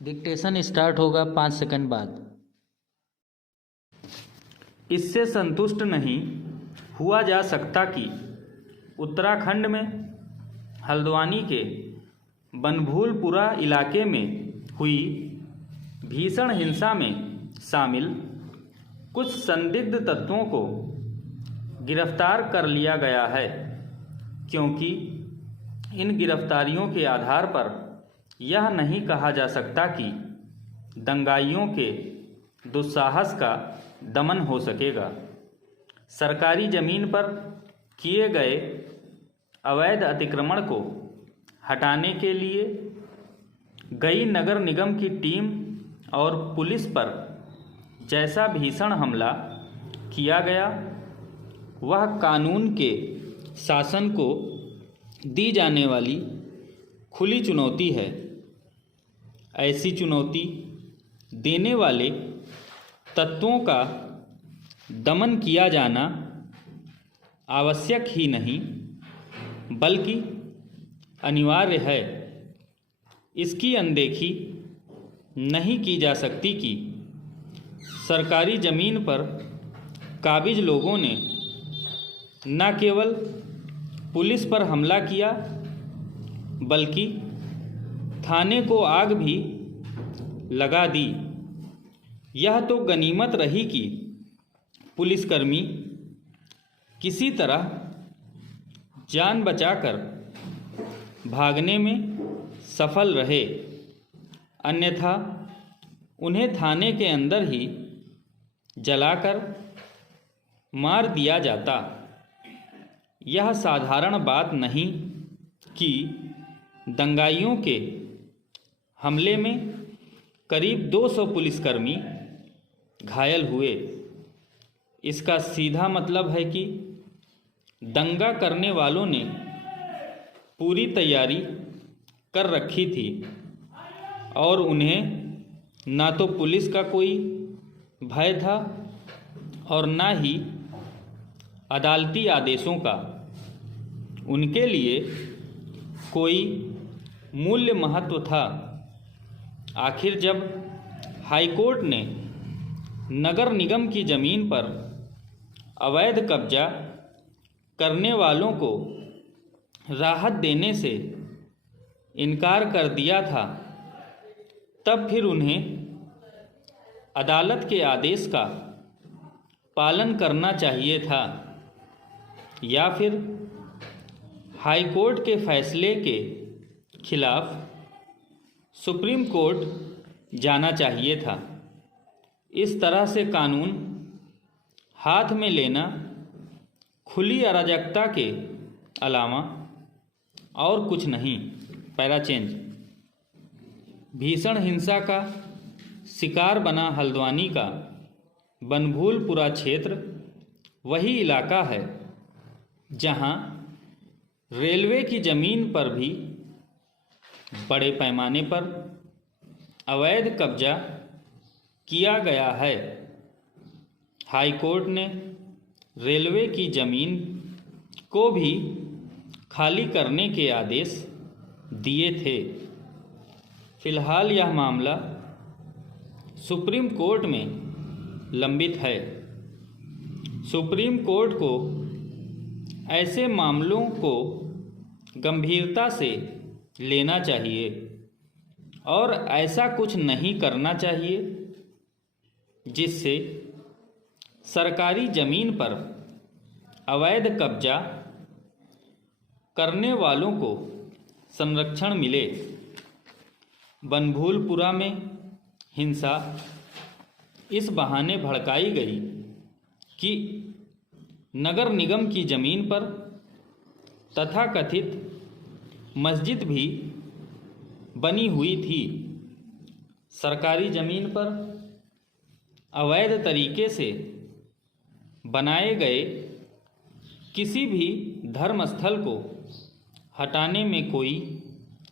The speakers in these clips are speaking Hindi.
डिक्टेशन स्टार्ट होगा 5 सेकंड बाद। इससे संतुष्ट नहीं हुआ जा सकता कि उत्तराखंड में हल्द्वानी के बनभूलपुरा इलाके में हुई भीषण हिंसा में शामिल कुछ संदिग्ध तत्वों को गिरफ्तार कर लिया गया है, क्योंकि इन गिरफ्तारियों के आधार पर यह नहीं कहा जा सकता कि दंगाइयों के दुस्साहस का दमन हो सकेगा। सरकारी ज़मीन पर किए गए अवैध अतिक्रमण को हटाने के लिए गई नगर निगम की टीम और पुलिस पर जैसा भीषण हमला किया गया, वह कानून के शासन को दी जाने वाली खुली चुनौती है। ऐसी चुनौती देने वाले तत्वों का दमन किया जाना आवश्यक ही नहीं बल्कि अनिवार्य है। इसकी अनदेखी नहीं की जा सकती कि सरकारी ज़मीन पर काबिज लोगों ने न केवल पुलिस पर हमला किया बल्कि थाने को आग भी लगा दी। यह तो गनीमत रही कि पुलिसकर्मी किसी तरह जान बचाकर भागने में सफल रहे, अन्यथा उन्हें थाने के अंदर ही जलाकर मार दिया जाता। यह साधारण बात नहीं कि दंगाइयों के हमले में करीब 200 पुलिसकर्मी घायल हुए। इसका सीधा मतलब है कि दंगा करने वालों ने पूरी तैयारी कर रखी थी और उन्हें ना तो पुलिस का कोई भय था और ना ही अदालती आदेशों का। उनके लिए कोई मूल्य महत्व था। आखिर जब हाईकोर्ट ने नगर निगम की ज़मीन पर अवैध कब्जा करने वालों को राहत देने से इनकार कर दिया था, तब फिर उन्हें अदालत के आदेश का पालन करना चाहिए था या फिर हाई कोर्ट के फैसले के खिलाफ सुप्रीम कोर्ट जाना चाहिए था। इस तरह से कानून हाथ में लेना खुली अराजकता के अलावा और कुछ नहीं। Para change. भीषण हिंसा का शिकार बना हल्द्वानी का बनभूलपुरा क्षेत्र वही इलाका है जहां रेलवे की ज़मीन पर भी बड़े पैमाने पर अवैध कब्जा किया गया है। हाई कोर्ट ने रेलवे की ज़मीन को भी खाली करने के आदेश दिए थे। फिलहाल यह मामला सुप्रीम कोर्ट में लंबित है। सुप्रीम कोर्ट को ऐसे मामलों को गंभीरता से लेना चाहिए और ऐसा कुछ नहीं करना चाहिए जिससे सरकारी ज़मीन पर अवैध कब्जा करने वालों को संरक्षण मिले। बनभूलपुरा में हिंसा इस बहाने भड़काई गई कि नगर निगम की ज़मीन पर तथाकथित मस्जिद भी बनी हुई थी। सरकारी ज़मीन पर अवैध तरीके से बनाए गए किसी भी धर्मस्थल को हटाने में कोई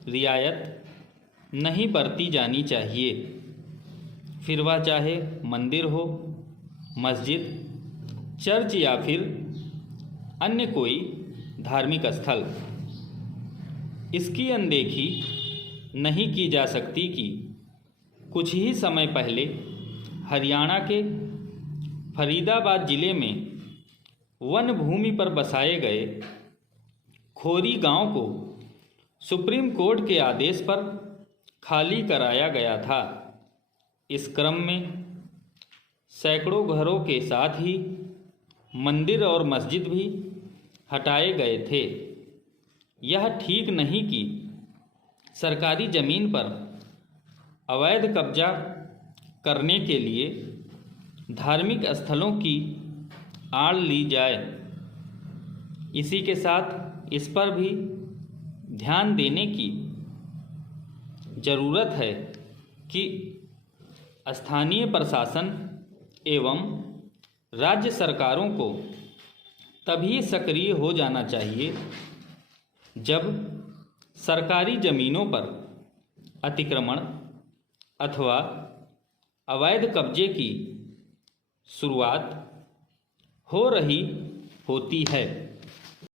रियायत नहीं बरती जानी चाहिए, फिर वह चाहे मंदिर हो, मस्जिद, चर्च या फिर अन्य कोई धार्मिक स्थल। इसकी अनदेखी नहीं की जा सकती कि कुछ ही समय पहले हरियाणा के फरीदाबाद जिले में वन भूमि पर बसाए गए खोरी गांव को सुप्रीम कोर्ट के आदेश पर खाली कराया गया था। इस क्रम में सैकड़ों घरों के साथ ही मंदिर और मस्जिद भी हटाए गए थे। यह ठीक नहीं कि सरकारी ज़मीन पर अवैध कब्जा करने के लिए धार्मिक स्थलों की आड़ ली जाए। इसी के साथ इस पर भी ध्यान देने की ज़रूरत है कि स्थानीय प्रशासन एवं राज्य सरकारों को तभी सक्रिय हो जाना चाहिए जब सरकारी ज़मीनों पर अतिक्रमण अथवा अवैध कब्जे की शुरुआत हो रही होती है।